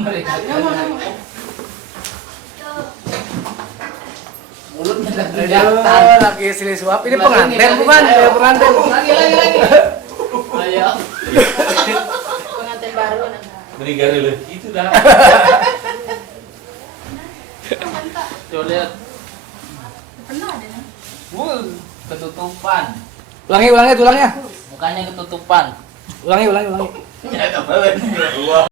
mereka. Mulutnya lagi silih suap. Ini pengantin bukan? Pengantin. Lagi. Ayo. Pengantin baru. Beri garis loh. Itu dah. Coba lihat. Pernah ada. Ketutupan. Ulangi tulangnya. Mukanya ketutupan. Ulangi. Ya tambah dua.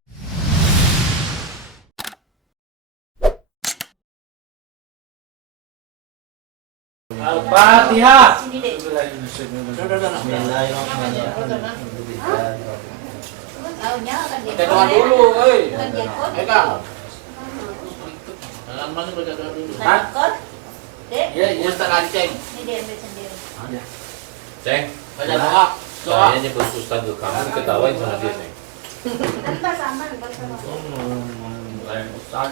Al-Fatihah. Sini deh. Tahu nyala kan dia. Doa dulu, woi. Kan dia kot. Jangan mana baca doa dulu. Kan kot. Dek. Ya, Ustaz Aceng. Ini dia ambil sendiri. Ceng, Baca doa. saya nyebut Ustaz ke kamu diketawain sama dia, Ceng. Kan pas aman, pas sama. Lain Ustaz.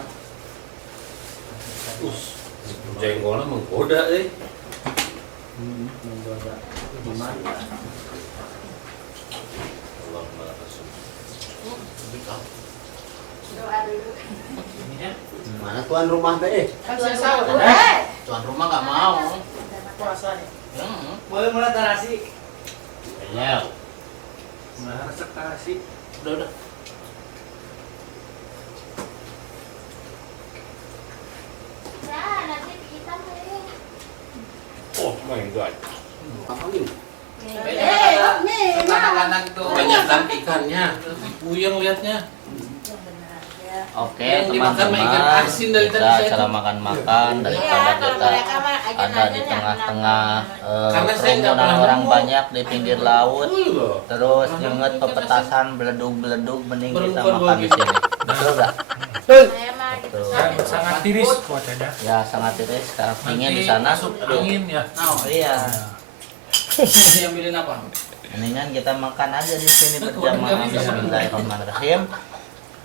Jenggolnya menggoda, Doa dulu. Mana tuan rumah teh? Kan saya sahur. Tuan rumah nggak mau. Puasa deh. Boleh mulai tarasi. Ya, Mulai resep tarasi. udah. Nah, nanti kita nih. Oh my god. Anak-anak tuh banyak ikannya. Puyeng liatnya. Oke Yang dimakan mah ikan teman-teman, asin dari tadi kita saya cara tuh. makan-makan daripada kita ada di tengah-tengah Karena saya nggak kerumunan pernah orang nemu. banyak di pinggir laut, Loh. terus nyenget pepetasan beledug-beledug, mending kita Berbuat makan di begitu. sini. Betul nggak? Saya mah gitu. Sangat tiris cuacanya. Ya sangat tiris, karena dingin di sana. Masuk angin ya. Nah, Iya, diambilin apa? mendingan kita makan aja di sini berjamaah. Bismillahirrahmanirrahim.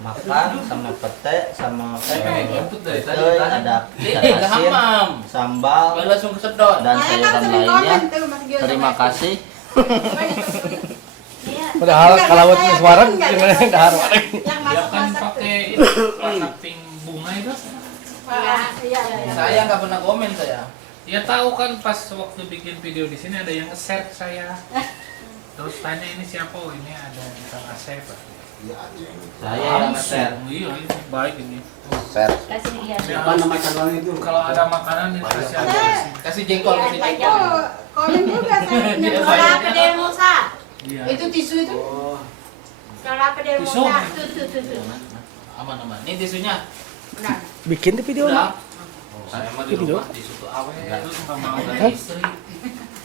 Makan sama pete, sama Kentut dari tadi. teh, ada ikan Udah asin, hamam. sambal, Langsung kesedot. dan sayuran lainnya. Terima kasih. Padahal kalau buat suara gimana dahar. Dia kan pakai itu plastik bunga itu. Iya. Saya nggak pernah komen saya. Ya tahu kan pas waktu bikin video di sini ada yang nge-share ke saya. Terus tanya ini siapa? Oh, ini ada Kang Asep. Saya yang nge-share. Iya, ini baik ini. Share. Kasih dia. Apa nama channelnya itu? Kalau ada makanan ini kasih aja. Kasih jengkol, kasih jengkol. Komen juga saya. Dia Kalau banyak. apa dia Musa? Iya. Itu tisu itu. Oh, Kalau apa dia Tisu. Musa? Tuh. Aman. Ini tisunya. Nah, Bikin di video. Udah. Saya mah di Video? rumah tisu tuh awet. Terus nggak mau Ada dari istri.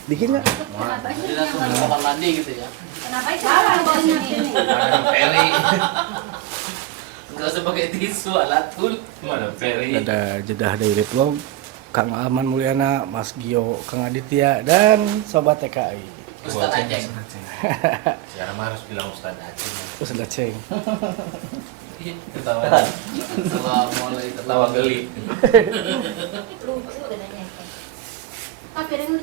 Bikin nggak? Jadi langsung di kamar mandi gitu ya. Kenapa itu? salah bosnya sini. Ada peri. Enggak usah pakai tisu, alatul. Mana Ferry? Ada jedah dari vlog. Kang Aman Mulyana, Mas Gio, Kang Aditya, dan Sobat TKI. Ustaz Aceng. Sekarang mah harus bilang Ustaz Aceh. Terus ada ceng. Ketawa. Ketawa mulai ketawa geli. Lupa juga nanya. Apa yang itu?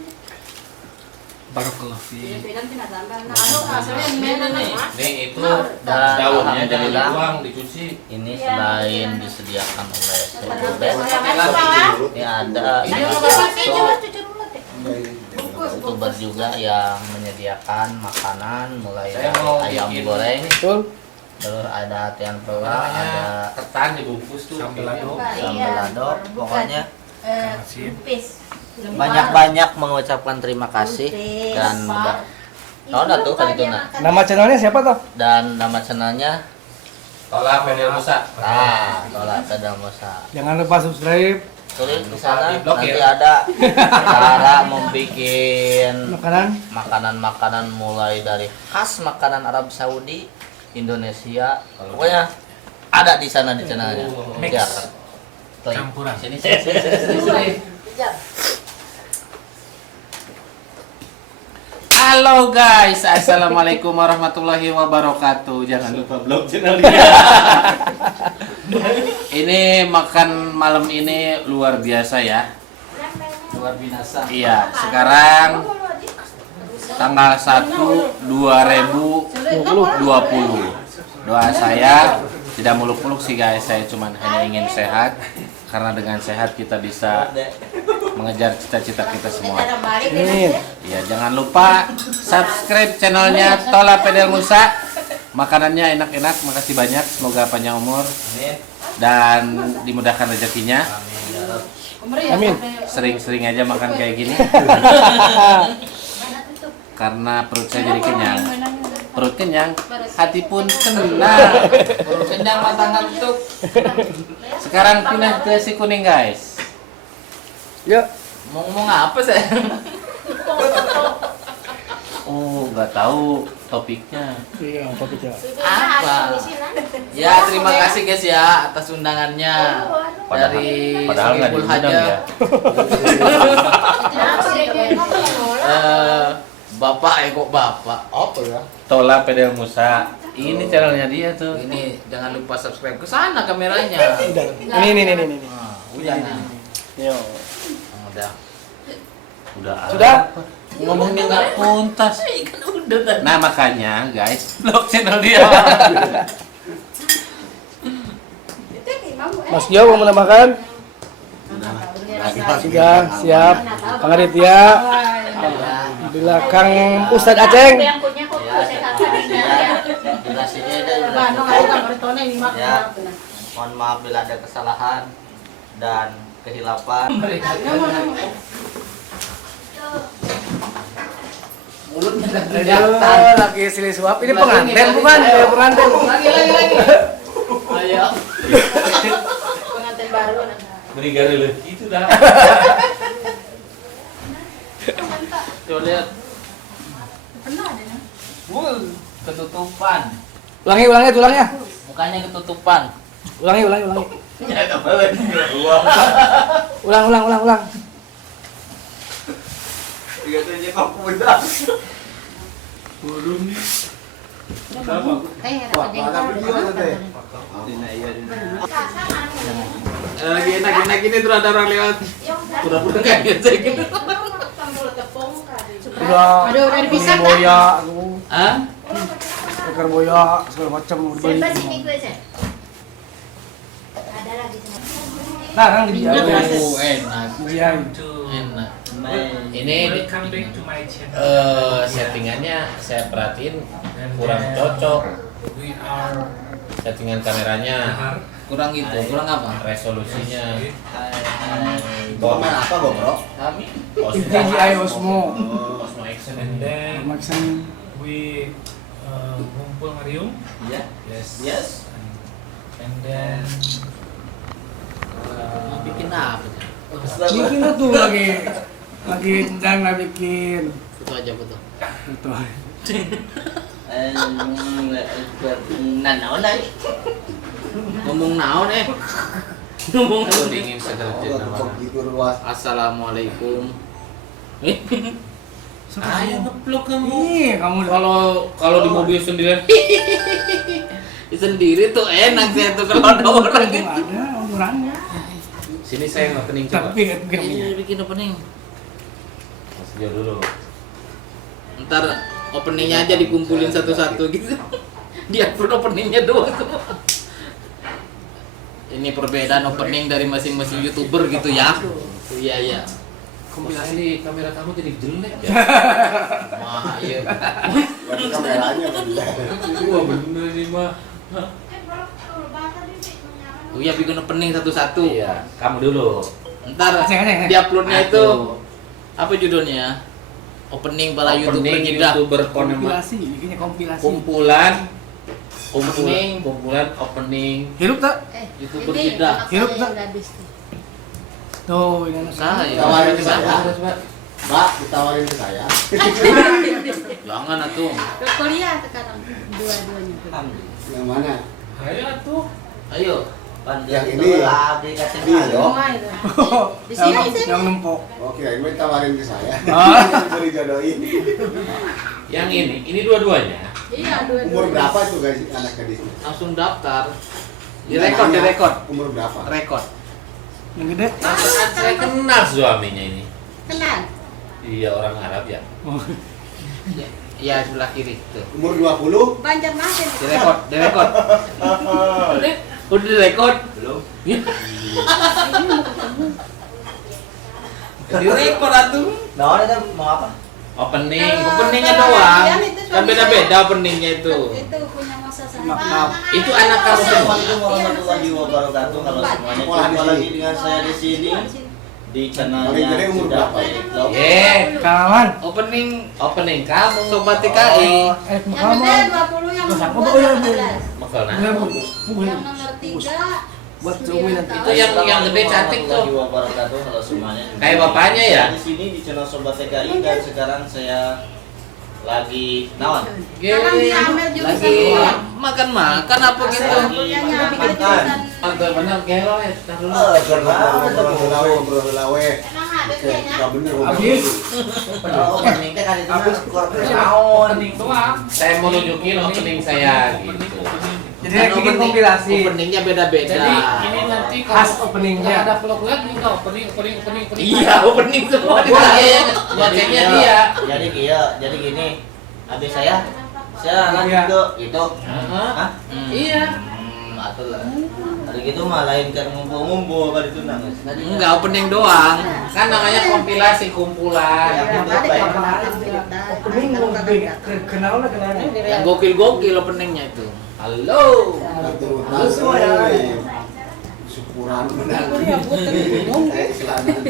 Barakallah fi. Pegang tina tambah. Nah, anu asalnya mana Nih, mah? nih itu Dan daunnya jangan alhamdulillah dibuang, dicuci. ini selain disediakan oleh Sebubet, ini ada Ayo salah bapak satu coba cuci dulu deh. youtuber juga yang menyediakan makanan mulai Saya dari mau ayam bikin goreng, Betul. terus ada tempe, ada Namanya ketan dibungkus tuh. Sambal lado. sambal lado, pokoknya Lupis. banyak-banyak mengucapkan terima kasih dan mudah. Tahu dah tuh kali itu nah. Nama channelnya siapa toh? Dan nama channelnya Tolak Fedel Musa. Tolak Pedal Musa. Jangan lupa subscribe Tulis di sana Diblokir. nanti ada cara membuat makanan. makanan-makanan mulai dari khas makanan Arab Saudi, Indonesia, pokoknya ada di sana di channelnya. Mix. Ya. Campuran. Sini. Halo guys, assalamualaikum warahmatullahi wabarakatuh. Jangan lupa blog channel dia. Ini makan malam ini luar biasa ya. Luar biasa. Iya, sekarang tanggal 1 2020. Doa saya Tidak muluk-muluk sih guys, saya cuma hanya ingin sehat. Karena dengan sehat kita bisa mengejar cita-cita kita semua. Amin. Ya, jangan lupa subscribe channelnya Tola Pedel Musa. Makanannya enak-enak, makasih banyak. Semoga panjang umur dan dimudahkan rezekinya. Amin. Sering-sering aja makan kayak gini. Karena perut saya jadi kenyang. Perut kenyang, hati pun tenang. Perut kenyang mata ngantuk. Sekarang pindah ke si kuning guys. Yuk. Mau ngomong apa saya? Oh, nggak tahu topiknya. Iya, topik ya. Apa? Ya, terima kasih guys ya atas undangannya dari Padahal nggak Singapura diundang aja. ya. Bapak kok bapak? Apa ya? Tola Pedel Musa. Ini channelnya dia tuh. Ini jangan lupa subscribe ke sana kameranya. Ini. Nah, udah. Yo. Udah. Sudah? Ngomongnya nggak tuntas. Kan udah tadi. Nah makanya guys, vlog channel dia. Mas Gio mau menambahkan? Sudah, siap. Kang Aditya. Bila Kang Ustadz Aceng. Yang punya kok sehat ya. Durasinya ya. Mohon maaf bila ada kesalahan dan kehilapan. Aduh, lagi silih suap. Ini pengantin bukan? Ya, pengantin. Lagi. Ayo. Pengantin baru. Meninggal dulu. Itu dah. Coba lihat. Pernah ada nih. Ketutupan. Ulangi tulangnya. Mukanya ketutupan. Ulangi. Ulang. Biasanya kok mudah. Lagi enak ini terus ada orang lewat. Pura-pura nggak ngecek. Udah. Aduh, udah dipisah, kan? Boya, Hah? ekor boya segala macam udah beli. Siapa sih gue sih? Ada lagi sana. Larang di dia. Oh, enak. Iya. Enak. Ini Welcome back to my channel. settingannya saya perhatiin kurang cocok. We are Settingan kameranya, Kurang gitu. Kurang apa? resolusinya. Komen apa bro? Kami. DJI Osmo. Osmo Action. and then Maxan. we ngumpul ngeriung. Iya. Yes. And then Mau bikin apa? Bikin tuh lagi tendang lah bikin. Foto aja foto. Itu. Ngomong naon ngomong naon Dingin segera Oh, begitu luas. Assalamualaikum. Ayo ngeplok kamu. Ih, kamu Kalau di mobil sendirian. Sendiri tuh enak saya tuh kalau ada orang gitu. ada ukurannya. Sini saya opening coba. Tapi bikin Ini bikin opening. Mas Jo dulu. Ntar openingnya aja dikumpulin satu-satu gitu. Dia upload openingnya doang semua. Ini perbedaan opening dari masing-masing YouTuber gitu ya. Iya. Kompilasi kamera kamu jadi jelek ya. Wah, iya. Berarti kameranya bener. Wah bener nih mah. Oh iya, bikin opening satu-satu. Iya, kamu dulu. Ntar Aceng. di uploadnya itu Aduh. apa judulnya? Opening para YouTuber Opening kita. YouTuber konema. kompilasi, bikinnya kompilasi. Kumpulan Opening. kumpulan opening Hirup tak? YouTuber kita. Hirup tak? Tuh, ini anak Saya. Tawarin ke saya. Coba. Mbak, ditawarin ke saya. Jangan atuh. Ke kuliah sekarang dua-duanya. Yang mana? ayo tuh. Ayo. Yang ini. Ini loh. Semua itu. Di yang, sini. yang nempok. Oke, ini tawarin ke saya. Ah. Beri jodohin. Yang ini dua-duanya. Iya, dua-duanya. Umur berapa tuh guys anak gadisnya? Langsung daftar. Direkod. Umur berapa? Rekod. Yang gede. Saya kenal suaminya ini. Kenal. Iya orang Arab ya. Oh. Iya, sebelah kiri tuh. Umur 20. Banjarmasin. Direkod, direkod. Udah direkod? Belum. Direkod atuh. Nah, itu mau apa? Opening. Openingnya doang. Kalian itu suami Kan beda-beda openingnya itu. Itu punya masa sama. Maaf. Itu anak kamu semua. Assalamualaikum warahmatullahi wabarakatuh. Halo semuanya, Sekolah di jumpa sini. lagi dengan saya di sini di channelnya Paling gede umur Sudah berapa? Pilih Vlog. Kang Aman. Opening Opening kamu. Sobat TKI. Yang gede 20, yang Terus aku nomor oh, iya, 18. Makal nah. Enggak, Bu. Yang nomor 3 Buat zoom in nanti. Itu yang gede cantik tuh. Assalamualaikum warahmatullahi wabarakatuh. Halo semuanya. Kayak bapaknya ya? Di sini di channel Sobat TKI dan sekarang saya lagi nawan. Sekarang dia ambil jurusan Lagi dua. makan-makan apa gitu. Kuliahnya ambil jurusan. Mantap benar gelo ya. Tar dulu. Berlawe. Emang ada kayaknya. Gak bener. Habis. Opening teh kan itu Habis. Opening doang. Saya mau nunjukin opening saya gitu. Jadi bikin kompilasi. Openingnya beda-beda. Jadi ini nanti Khas kalau openingnya. nggak ada vlog lagi nggak opening. Iya, opening semua. Wajahnya dia. Jadi gini. Habis saya lagi Iya. gitu. Hah? Iya. Atuh lah. Hari gitu mah lain kan ngumpul-ngumpul kan itu nangis. Enggak opening doang. Kan namanya kompilasi kumpulan. Ya, tadi kalau makan cerita. Opening mau kenal lah kenalnya. Yang gokil-gokil openingnya itu. Halo. Halo semua ya. Syukuran benar. Kuliah puter bingung. Saya selamat.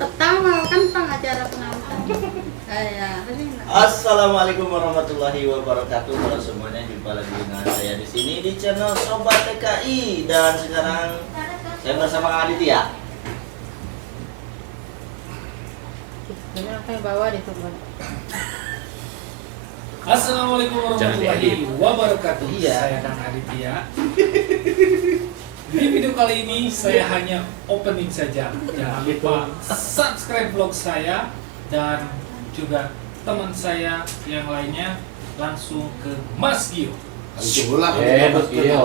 Pertama kan pengacara penonton. Assalamualaikum warahmatullahi wabarakatuh. Halo semuanya, jumpa lagi dengan saya di sini di channel Sobat TKI dan sekarang saya bersama Kang Aditya. Benar kayak bawa di tuh. Assalamualaikum warahmatullahi wabarakatuh. Iya. Saya Kang Aditya. Di video kali ini saya hanya opening saja. Jangan lupa subscribe vlog saya dan juga teman saya yang lainnya langsung ke Mas Gio. Itu lah. Mas Gio.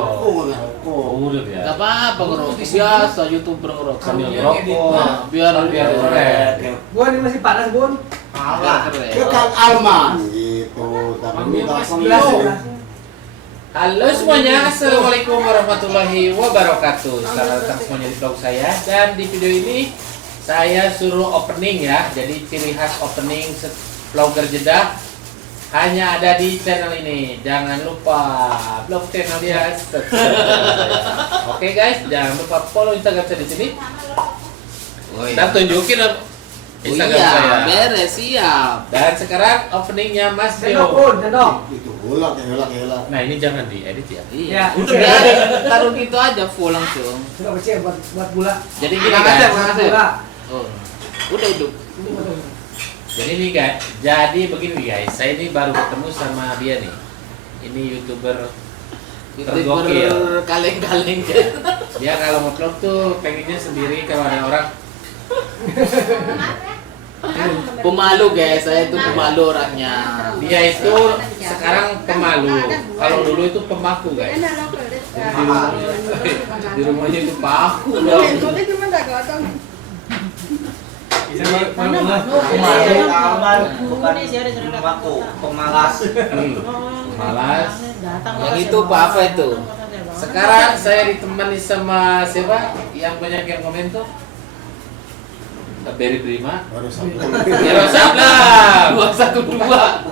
Udah ya. Enggak apa-apa ngerokok. Biasa YouTuber ngerokok. Sambil Yang ngerokok. edit, Bang. Biar keren. Gua ini masih panas, Bun. keren. Ke Kang Alman. Gitu. Tapi Ambil udah Mas langsung Gio. Halo semuanya, assalamualaikum warahmatullahi wabarakatuh. Selamat datang semuanya di vlog saya. Dan di video ini saya suruh opening ya. Jadi ciri khas opening vlogger jeda hanya ada di channel ini. Jangan lupa vlog channel dia. Oke guys, jangan lupa follow Instagram saya di sini. Dan tunjukin Instagram saya. Beres, siap. Dan sekarang openingnya Mas Sendok, Gio. Bun, sendok. Itu ulak. Nah ini jangan diedit ya. Ya, Udah biarin, taruh gitu aja full langsung. Sendok kecil buat gula. Jadi gini Makasih, guys. makasih. Gula. Oh. Udah hidup. Jadi nih guys, jadi begini guys, saya ini baru ketemu sama dia nih. Ini YouTuber tergokil. Kaleng-kaleng. Dia kalau nge-vlog tuh pengennya sendiri kalau ada orang. Pemalu guys, saya itu pemalu orangnya. Dia itu sekarang pemalu. Kalau dulu itu pemaku guys. Di rumahnya itu paku dong. Aman, bukan waktu pemalas. Malas. Yang itu apa itu? Sekarang saya ditemani sama siapa yang banyak yang komen tuh? Beri Prima. Baru sampai. Wiro Sableng. 212.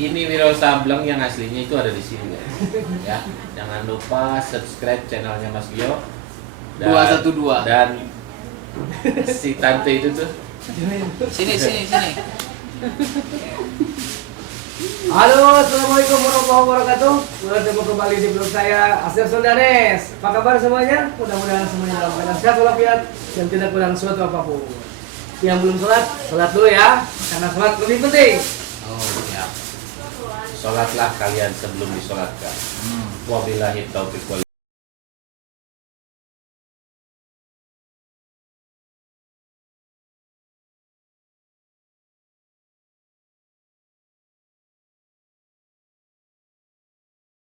Ini Wiro Sableng yang aslinya itu ada di sini guys. Ya, jangan lupa subscribe channelnya Mas Gio. 212. Dan si tante itu tuh. Sini. Halo, assalamualaikum warahmatullahi wabarakatuh. Bertemu kembali di vlog saya, Asir Sundanes. Apa kabar semuanya? Mudah-mudahan semuanya dalam keadaan sehat walafiat dan tidak kurang suatu apapun. Yang belum sholat, sholat dulu ya, karena sholat lebih penting. Oh, siap. Sholatlah kalian sebelum disolatkan. Wabillahi taufiq wal